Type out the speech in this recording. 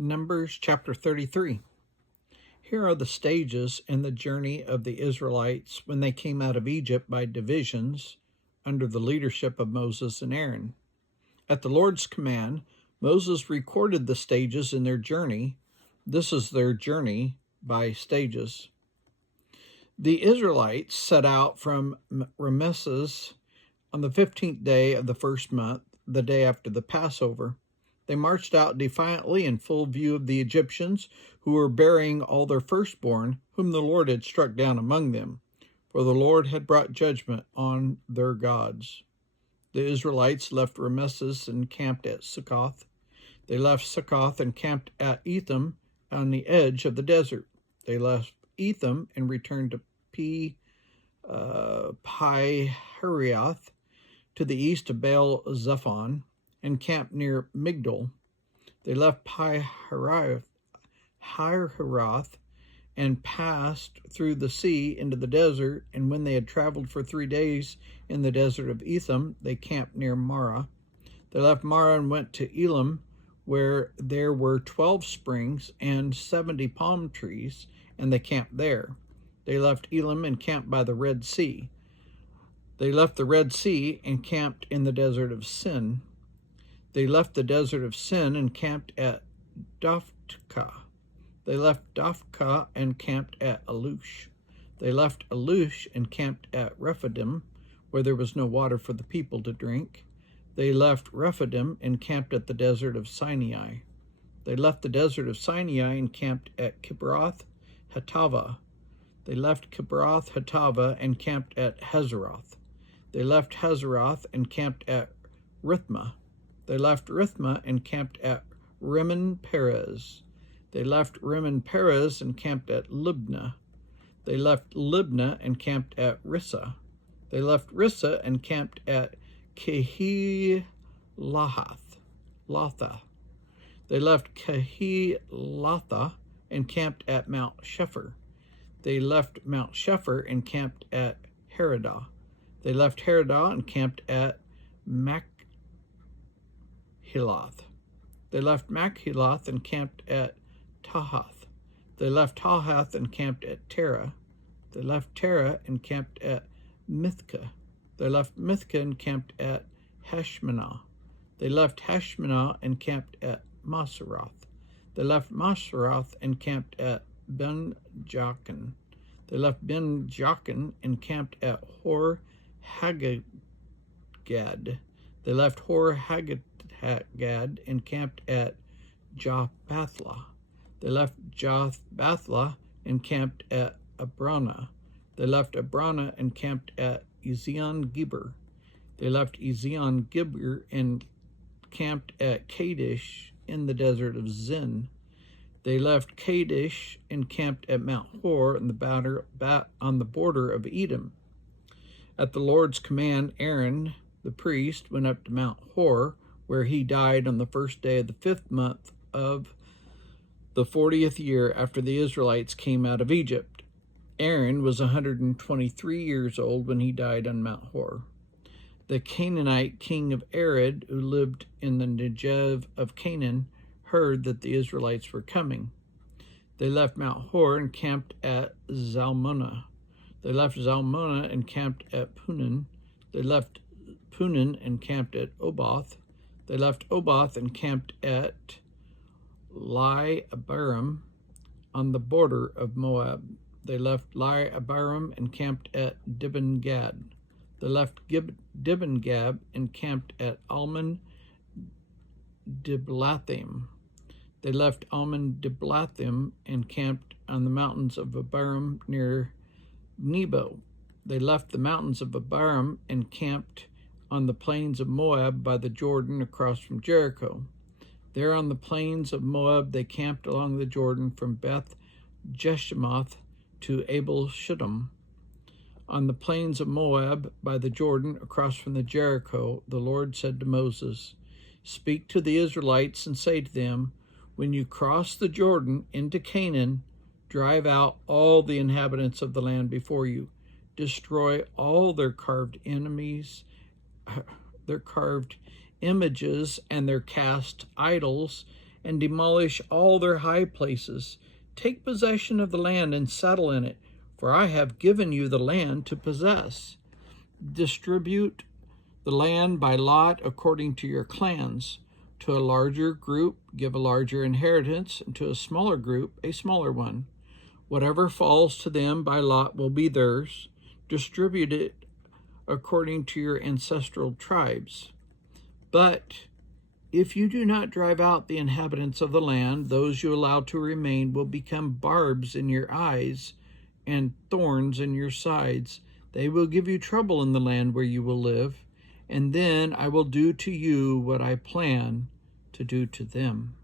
Numbers chapter 33. Here are the stages in the journey of the Israelites when they came out of Egypt by divisions under the leadership of Moses and Aaron. At the Lord's command, Moses recorded the stages in their journey. This is their journey by stages. The Israelites set out from Ramesses on the 15th day of the first month, the day after the Passover. They marched out defiantly in full view of the Egyptians, who were burying all their firstborn, whom the Lord had struck down among them, for the Lord had brought judgment on their gods. The Israelites left Ramesses and camped at Succoth. They left Succoth and camped at Etham on the edge of the desert. They left Etham and returned to Pi-Hahiroth to the east of Baal-Zephon and camped near Migdol. They left Pi-Hahiroth and passed through the sea into the desert, and when they had traveled for 3 days in the desert of Etham, they camped near Marah. They left Marah and went to Elim, where there were 12 springs and 70 palm trees, and they camped there. They left Elim and camped by the Red Sea. They left the Red Sea and camped in the desert of Sin. They left the desert of Sin and camped at Dophkah. They left Dophkah and camped at Alush. They left Alush and camped at Rephidim, where there was no water for the people to drink. They left Rephidim and camped at the desert of Sinai. They left the desert of Sinai and camped at Kibroth Hattava. They left Kibroth Hattava and camped at Hazeroth. They left Hazeroth and camped at Rithmah. They left Rithmah and camped at Rimmon Perez. They left Rimmon Perez and camped at Libnah. They left Libnah and camped at Rissa. They left Rissa and camped at Kehilatha. They left Kehilatha and camped at Mount Shepher. They left Mount Shepher and camped at Heradah. They left Heradah and camped at Machhiloth. They left Machhiloth and camped at Tahath. They left Tahath and camped at Terah. They left Terah and camped at Mithkah. They left Mithkah and camped at Heshmanah. They left Heshmanah and camped at Maseroth. They left Maseroth and camped at Ben-Jachin. They left Ben-Jachin and camped at Hor Haggad. They left Hor Haggad and camped at Jotbathlah. They left Jotbathlah and camped at Abrana. They left Abrana and camped at Ezion-Geber. They left Ezion-Geber and camped at Kadesh in the desert of Zin. They left Kadesh and camped at Mount Hor on the border of Edom. At the Lord's command, Aaron, the priest, went up to Mount Hor, where he died on the first day of the 5th month of the 40th year after the Israelites came out of Egypt. Aaron was 123 years old when he died on Mount Hor. The Canaanite king of Arad, who lived in the Negev of Canaan, heard that the Israelites were coming. They left Mount Hor and camped at Zalmunna. They left Zalmunna and camped at Punan. They left Punan and camped at Oboth. They left Oboth and camped at Lai-Abarim on the border of Moab. They left Lai-Abarim and camped at Dibon-Gad. They left Dibon-Gad and camped at Almon-Diblathim. They left Almon-Diblathim and camped on the mountains of Abarim near Nebo. They left the mountains of Abarim and camped on the plains of Moab by the Jordan across from Jericho. There on the plains of Moab they camped along the Jordan from Beth Jeshimoth to Abel Shittim. On the plains of Moab by the Jordan across from the Jericho, the Lord said to Moses, "Speak to the Israelites and say to them, when you cross the Jordan into Canaan, drive out all the inhabitants of the land before you. Destroy all their carved images and their cast idols, and demolish all their high places. Take possession of the land and settle in it, for I have given you the land to possess. Distribute the land by lot according to your clans. To a larger group, give a larger inheritance, and to a smaller group, a smaller one. Whatever falls to them by lot will be theirs. Distribute it according to your ancestral tribes. But if you do not drive out the inhabitants of the land, those you allow to remain will become barbs in your eyes and thorns in your sides. They will give you trouble in the land where you will live, and then I will do to you what I plan to do to them.